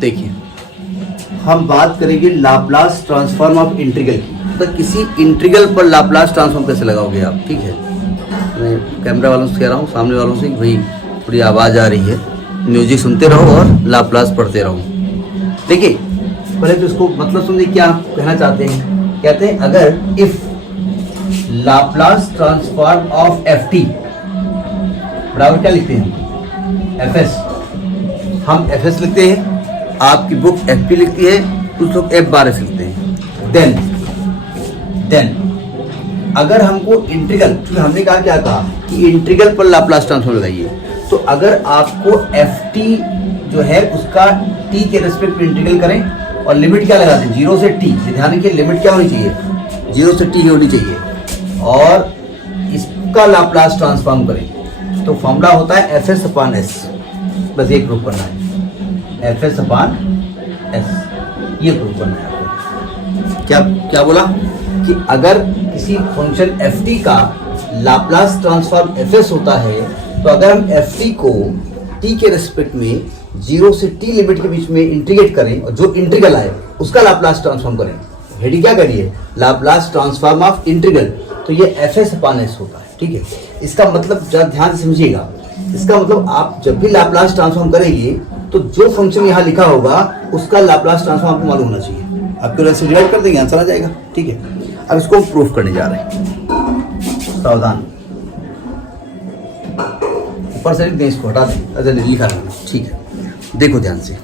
देखिए, हम बात करेंगे लाप्लास ट्रांसफॉर्म ऑफ इंटीग्रल की। तो किसी इंटीग्रल पर लाप्लास ट्रांसफॉर्म कैसे लगाओगे आप, ठीक है। मैं कैमरा वालों से कह रहा हूँ, सामने वालों से, भाई थोड़ी आवाज़ आ रही है, म्यूजिक सुनते रहो और लाप्लास पढ़ते रहो। देखिए, पहले तो इसको मतलब समझिए क्या कहना चाहते हैं। कहते हैं अगर if Laplace transform of F T बराबर क्या लिखते हैं, एफ एस। हम एफ एस लिखते हैं, आपकी बुक एफ पी लिखती है, कुछ लोग एफ बार एस लिखते हैं। देन अगर हमको इंटीग्रल, क्योंकि हमने कहा क्या कहा कि इंटीग्रल पर लाप्लास ट्रांसफॉर्म लगाइए, तो अगर आपको एफ टी जो है उसका टी के रेस्पेक्ट में इंटीग्रल करें और लिमिट क्या लगा दें, 0 से टी। ध्यान रखिए लिमिट क्या होनी चाहिए, 0 से टी होनी चाहिए, और इसका लाप्लास ट्रांसफॉर्म करें तो फॉर्मूला होता है एफ एस अपॉन एस। बस ये प्रूफ करना है, एफ एस अपॉन एस, ये प्रूफ करना है आपको। क्या बोला कि अगर किसी फंक्शन एफ टी का लाप्लास ट्रांसफॉर्म एफ एस होता है, तो अगर हम एफ टी को टी के रेस्पेक्ट में 0 से टी लिमिट के बीच में इंटीग्रेट करें और जो इंटीग्रल आए उसका लाप्लास ट्रांसफॉर्म करें, हेडी क्या करिए, लाप्लास ट्रांसफॉर्म ऑफ इंटीग्रल, तो ये एफ एस अपॉन एस होता है, ठीक है। इसका मतलब जरा ध्यान से समझिएगा, इसका मतलब आप जब भी लाप्लास ट्रांसफॉर्म करेंगे तो जो फंक्शन यहाँ लिखा होगा उसका लाप्लास ट्रांसफॉर्म आपको मालूम होना चाहिए। आपके वजह से डिवाइड कर देंगे, आंसर आ जाएगा, ठीक है। अब इसको प्रूफ करने जा रहे हैं, सावधान, ऊपर से लिख दें, इसको हटा दें, अगर लिखा रहना, ठीक है। देखो ध्यान से,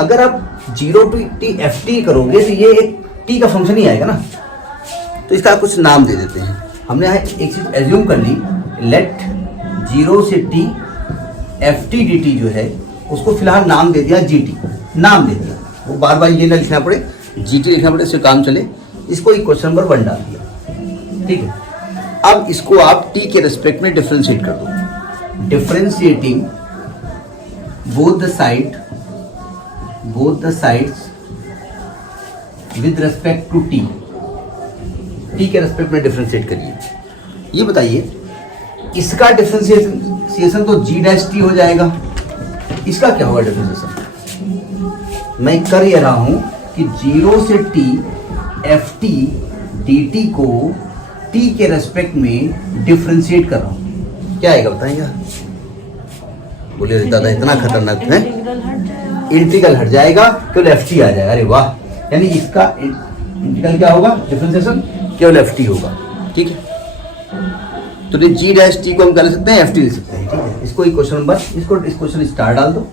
अगर आप 0 टू टी एफ टी करोगे तो ये एक टी का फंक्शन ही आएगा ना, तो इसका कुछ नाम दे देते हैं। हमने यहाँ एक चीज एज्यूम कर ली, लेट 0 से T F T D T जो है उसको फिलहाल नाम दे दिया जी टी, नाम दे दिया, वो बार बार ये ना लिखना पड़े, जी टी लिखना पड़े, इससे काम चले। इसको इक्वेशन नंबर 1 डाल दिया, ठीक है। अब इसको आप टी के रेस्पेक्ट में डिफरेंशिएट कर दो, differentiating both the sides with respect to t, t के रेस्पेक्ट में डिफरेंशिएट करिए। ये बताइए, इसका डिफरेंशिएशन तो g डैश t हो जाएगा, इसका क्या होगा डिफरेंशिएशन। मैं कर ये रहा हूं कि 0 से t F T D T को t के रेस्पेक्ट में डिफरेंशिएट कर रहा हूं, क्या आएगा बताएंगे। बोले दादा इतना खतरनाक है, इंटीग्रल हट जाएगा, केवल एफ टी आ जाएगा। अरे वाह, यानी इसका इंटीग्रल क्या होगा, डिफरेंशिएशन केवल एफ टी होगा, ठीक है। तो जी डैश टी को हम क्या लिख सकते हैं, एफ टी लिख सकते हैं, ठीक है। इसको इक्वेशन नंबर, इसको इक्वेशन स्टार डाल दो,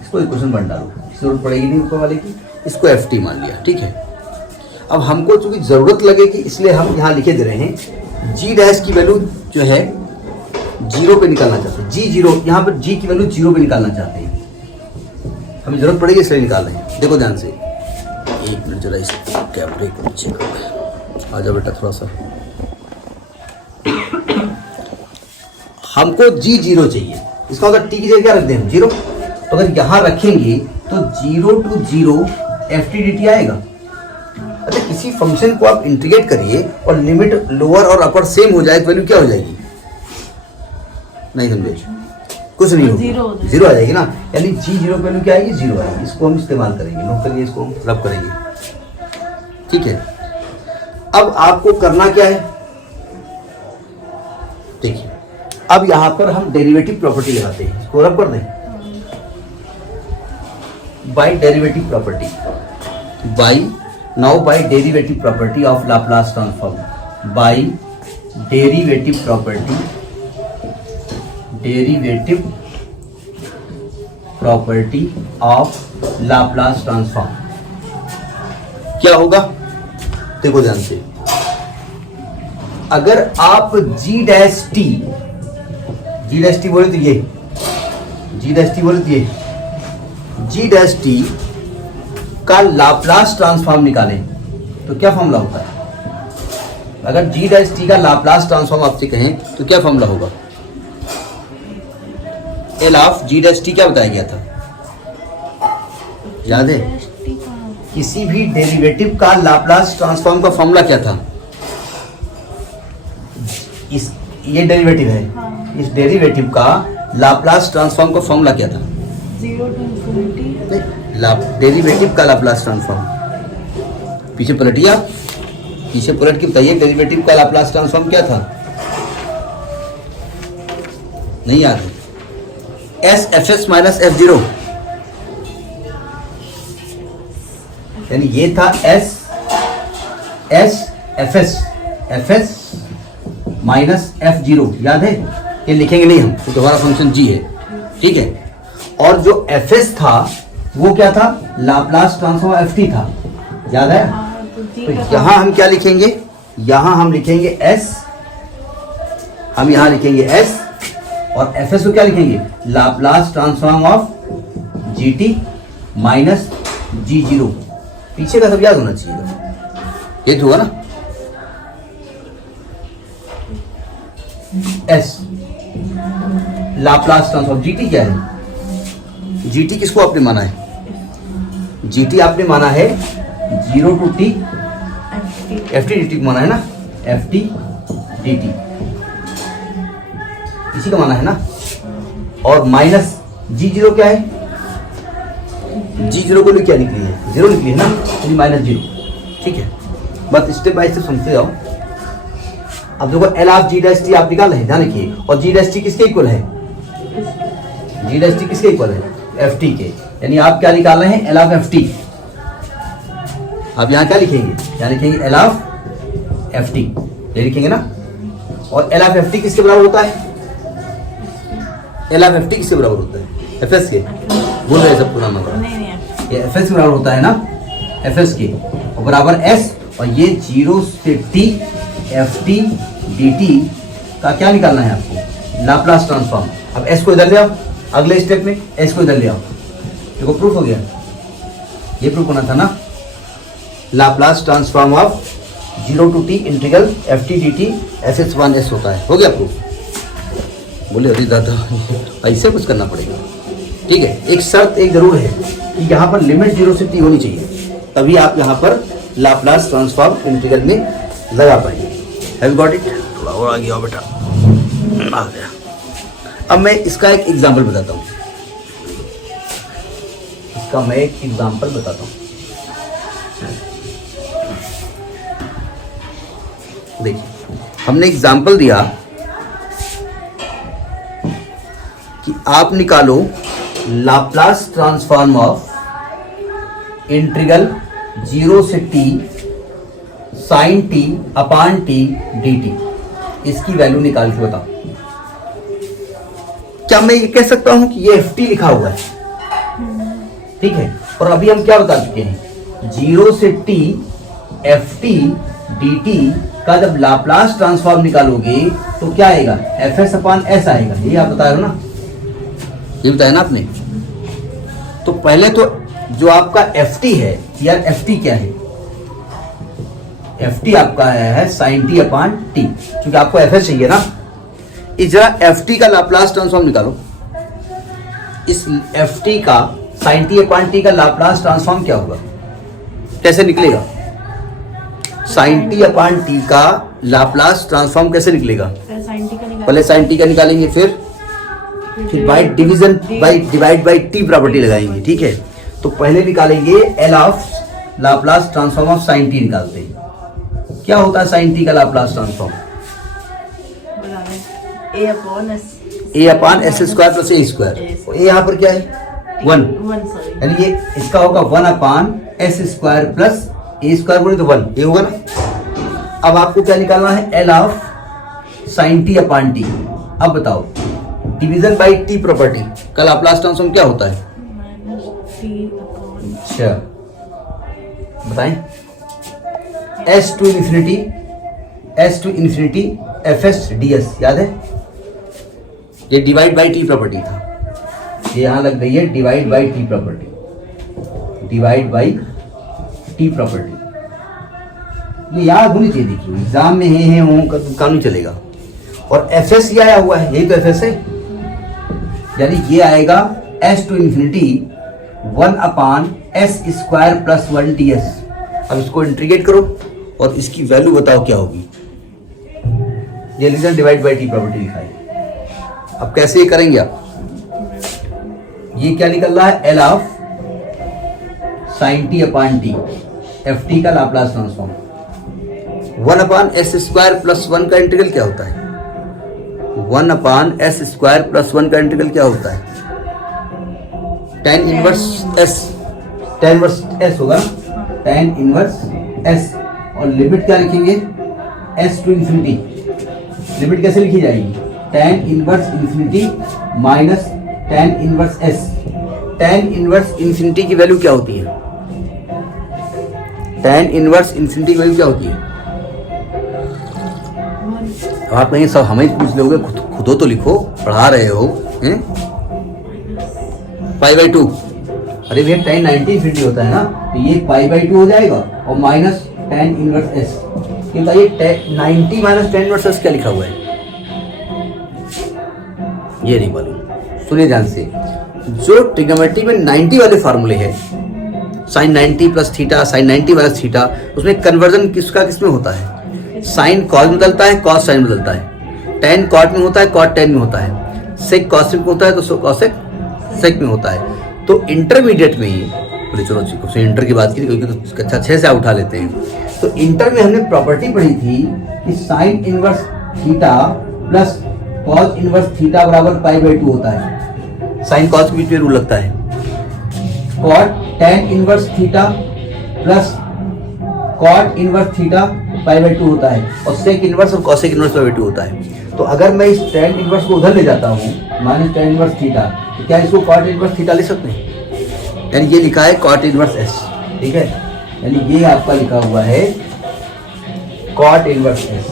इसको इक्वेशन 1 डालो, जरूरत पड़ेगी नहीं ऊपर वाले की, इसको एफ टी मान लिया, ठीक है। अब हमको चूंकि जरूरत लगेगी इसलिए हम यहाँ लिखे दे रहे हैं, जी डैश की वैल्यू जो है 0 पे निकालना चाहते हैं, जी 0, यहाँ पर जी की वैल्यू 0 पे निकालना चाहते हैं, हमें जरूरत पड़ेगी इसलिए निकाल रहे हैं। देखो ध्यान से, एक मिनट जरा इस कैमरे को नीचे आ जाओ बेटा, थोड़ा सा हमको जी 0 चाहिए, इसका मतलब टी की जगह क्या रख दें, 0। तो अगर यहाँ रखेंगे तो 0 to 0 F T D T आएगा। अच्छा, किसी फंक्शन को आप इंटीग्रेट करिए और लिमिट लोअर और अपर सेम हो जाए तो वैल्यू क्या हो जाएगी, नहीं समझे, कुछ नहीं होगा, 0 आ जाएगी ना, यानी जी 0 वैल्यू क्या आएगी, 0 आएगी। इसको हम इस्तेमाल करेंगे, नोट करिए, इसको रब करेंगे, ठीक है। अब आपको करना क्या है, देखिए, अब यहां पर हम डेरिवेटिव प्रॉपर्टी लगाते हैं, इसको रब कर दें, by derivative property, by derivative property of Laplace transform, by derivative property of Laplace transform क्या होगा, देखो ध्यान से, अगर आप जी डैश टी बोले तो ये, जी डैश टी का लाप्लास ट्रांसफॉर्म निकालें तो क्या फॉर्मूला होता है। अगर जी डैश टी का लाप्लास ट्रांसफॉर्म आपसे कहें तो क्या फॉर्मूला होगा, L of g dash t क्या बताया गया था, याद है। किसी भी डेरिवेटिव का लाप्लास ट्रांसफॉर्म का फॉर्मूला क्या था, ये डेरिवेटिव है, इस डेरिवेटिव का लाप्लास ट्रांसफॉर्म का फॉर्मूला क्या था, 0 to infinity डेरिवेटिव का लाप्लास ट्रांसफॉर्म। पीछे पलटिए आप, पीछे पलट के बताइए डेरिवेटिव का लाप्लास ट्रांसफॉर्म क्या था, नहीं याद है? S F S minus F zero, यानी ये था S F S minus F zero, याद है? ये लिखेंगे नहीं हम, तो दोबारा फंक्शन जी है, ठीक है। और जो एफ एस था वो क्या था, लाप्लास ट्रांसफॉर्म एफ टी था, याद है? तो यहां हम क्या लिखेंगे, यहां हम लिखेंगे एस, हम यहां लिखेंगे एस, और एफ एस को क्या लिखेंगे, Laplace transform of g t minus g zero. पीछे का सब याद होना चाहिए, ये तो हुआ ना, एस लाप्लास ट्रांसफॉर्म। जीटी क्या है, जीटी किसको आपने माना है, जीटी आपने माना है 0 to t F T D T माना है ना, एफ टी डी टी इसी का माना है ना। और माइनस जी जीरो क्या है, जी जीरो को भी क्या निकली है, जीरो निकली है ना, तो माइनस जीरो, ठीक है। बस स्टेप बाय स्टेप समझते जाओ। अब देखो L of g dash t आप निकाल रहे हैं, ध्यान रखिए, और जी डैश टी किसके इक्वल है, जी डैश टी किसके इक्वल है, एफ टी के, यानी आप क्या निकाल रहे हैं, एल ऑफ एफ टी। आप यहाँ क्या लिखेंगे, यहाँ लिखेंगे एल ऑफ एफ टी, ये लिखेंगे ना। और एल ऑफ एफ टी किसके बराबर होता है, एल ऑफ एफ टी किसके बराबर होता है, एफ एस के, बोल रहे सब पूरा नंबर, ये एफ एस के बराबर होता है ना, एफ एस के और बराबर एस, और ये 0 से T F T D T का क्या निकालना है आपको, लाप्लास ट्रांसफॉर्म। अब एस को इधर ले आओ, अगले स्टेप में एस को इधर ले आओ, देखो प्रूफ हो गया, ये प्रूफ होना था ना, Laplace transform of 0 to t integral F T D T S S 1 S होता है, हो गया प्रूफ। बोले अरे दादा ऐसे कुछ करना पड़ेगा, ठीक है। एक शर्त एक जरूर है कि यहाँ पर लिमिट 0 से t होनी चाहिए, तभी आप यहाँ पर लाप्लास ट्रांसफॉर्म इंटीग्रल में लगा पाएंगे। हैव यू गॉट इट, थोड़ा और आ गया बेटा, आ गया। अब मैं इसका एक एग्जाम्पल बताता हूँ, इसका मैं एक एग्जाम्पल बताता हूँ। देखिए हमने एग्जाम्पल दिया कि आप निकालो लाप्लास ट्रांसफॉर्म ऑफ इंटीग्रल 0 से t साइन t अपान t dt, इसकी वैल्यू निकाल के बताओ। क्या मैं ये कह सकता हूं कि ये ft लिखा हुआ है, ठीक है, और अभी हम क्या बता चुके हैं, 0 से t ft dt का जब लाप्लास ट्रांसफॉर्म निकालोगे तो क्या आएगा, एफ एस अपान एस आएगा, ये आप बता रहे हो ना, ये बताया ना आपने। तो पहले तो जो आपका एफ टी है, यार एफ टी क्या है, एफ टी आपका है साइन टी अपान टी, क्योंकि आपको एफ एस चाहिए ना। इस जरा एफ टी का लाप्लास ट्रांसफॉर्म निकालो, इस एफ टी का साइन टी अपान टी का लाप्लास ट्रांसफॉर्म क्या होगा, कैसे निकलेगा, साइन टी अपान टी का लाप्लास ट्रांसफॉर्म कैसे निकलेगा, पहले साइन टी का निकालेंगे, फिर by division by divide by t property लगाएंगे, ठीक है। तो पहले निकालेंगे L of Laplace transform of sine T, निकालते हैं क्या होता है साइन टी का लाप्लास ट्रांसफॉर्म, ए अपान एस स्क्वायर प्लस ए स्क्वायर, ए यहाँ पर क्या है 1, यानी ये इसका होगा 1 अपान एस स्क्वायर प्लस ए स्क्वायर बोले तो 1, ये होगा ना। अब आपको क्या निकालना है, L of sine t upon t. अब बताओ डिवीजन बाय टी प्रॉपर्टी का लाप्लास ट्रांसफॉर्म क्या होता है, अच्छा बताएं, s to infinity f s d s, याद है, ये डिवाइड बाय टी प्रॉपर्टी था, ये यहां लग गई है divide by t property, divide by t property, ये याद होनी चाहिए। देखिए एग्जाम में है वो काम नहीं चलेगा। और एफ एस ये आया हुआ है, यही तो एफ एस है, यानी ये आएगा s to infinity 1 upon s square plus 1 d s. अब इसको इंटीग्रेट करो और इसकी वैल्यू बताओ क्या होगी, ये reason divide by t property लिखा है। अब कैसे ये करेंगे आप, ये क्या निकल रहा है, L of sine t upon T, F T का लाप्लास ट्रांसफॉर्म। 1/s² + 1 का इंटीग्रल क्या होता है? 1/s² + 1 का इंटीग्रल क्या होता है? tan इनवर्स s होगा, tan इनवर्स s, और लिमिट क्या लिखेंगे? s to infinity. लिमिट कैसे लिखी जाएगी? tan inverse infinity minus tan inverse s। tan inverse infinity की वैल्यू क्या होती है? tan इनवर्स इंफिनिटी की वैल्यू क्या होती है? आप कहीं सब हमें पूछ लोगे, खुदो तो लिखो, पढ़ा रहे हो हैं? π/2। अरे भैया tan 90 इंफिनिटी होता है ना, तो ये π/2 हो जाएगा और माइनस tan इनवर्स s। ये बताइए 90 माइनस tan इनवर्स s क्या लिखा हुआ है? ये नहीं मालूम, सुनिए ध्यान से। जो ट्रिग्नोमेट्री में 90 वाले फार्मूले हैं, sine 90 plus theta, sine 90 minus theta, उसमें कन्वर्जन किसका किसमें होता है? साइन कॉस में बदलता है, कॉस साइन में बदलता है, टेन कॉट में होता है, कॉट टेन में होता है, सेक कॉसेक में होता है, तो कॉसेक सेक में होता है। तो इंटरमीडिएट में ही बोले चलो उससे इंटर की बात की क्योंकि तो कक्षा 6 से उठा लेते हैं। तो इंटर में हमने प्रॉपर्टी पढ़ी थी कि sine inverse theta plus cos inverse theta बराबर π/2 होता है। साइन कॉस के बीच में रूल लगता है। Cot tan inverse theta plus cot inverse theta π/2 होता है, और सेक इनवर्स और कॉसेक इनवर्स π/2 होता है। तो अगर मैं इस टेन इनवर्स को उधर ले जाता हूँ माइनस टेन इनवर्स थीटा, तो क्या इसको कॉट इनवर्स थीटा ले सकते हैं? यानी ये लिखा है कॉट इनवर्स s, ठीक है, यानी ये आपका लिखा हुआ है cot inverse s,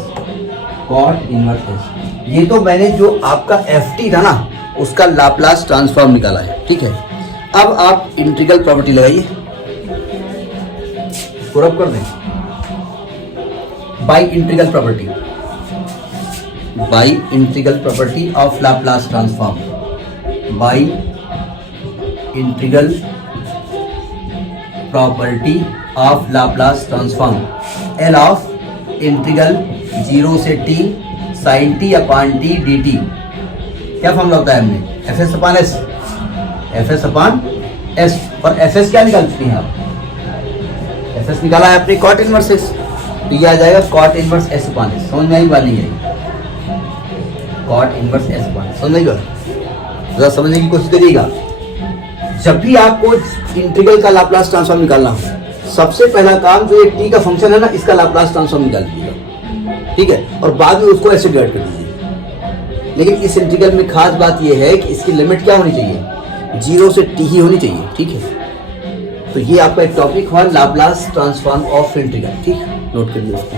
cot inverse s। ये तो मैंने जो आपका ft था ना, उसका लाप्लास ट्रांसफॉर्म निकाला है, ठीक है। अब आप इंटीग्रल प्रॉपर्टी लगाइए, पूरा कर दें। By integral property, by integral property of Laplace transform, by integral property of Laplace transform, L of integral 0 से t sin t अपान t dt। क्या फॉर्मूला होता है हमने? fs अपान s, fs अपान s, और fs क्या निकाल चुके हैं आप? fs निकाला है आपने कॉट इनवर्स s, तो ये आ जाएगा कॉट इनवर्स s अपान s। समझ में आई बात नहीं आई? कॉट इनवर्स s अपान s, समझ में आई? जरा समझने की कोशिश करिएगा। जब भी आपको इंटीग्रल का लाप्लास ट्रांसफॉर्म निकालना हो, सबसे पहला काम जो ये t का फंक्शन है ना, इसका लाप्लास ट्रांसफॉर्म निकाल लीजिएगा, ठीक है, और बाद में उसको ऐसे डिवाइड कर दीजिए। लेकिन इस इंटीग्रल में खास बात ये है कि इसकी लिमिट क्या होनी चाहिए? 0 से t ही होनी चाहिए, ठीक है। तो ये आपका एक टॉपिक हुआ लाप्लास ट्रांसफॉर्म ऑफ इंटीग्रल, ठीक, नोट कर लीजिए उसको।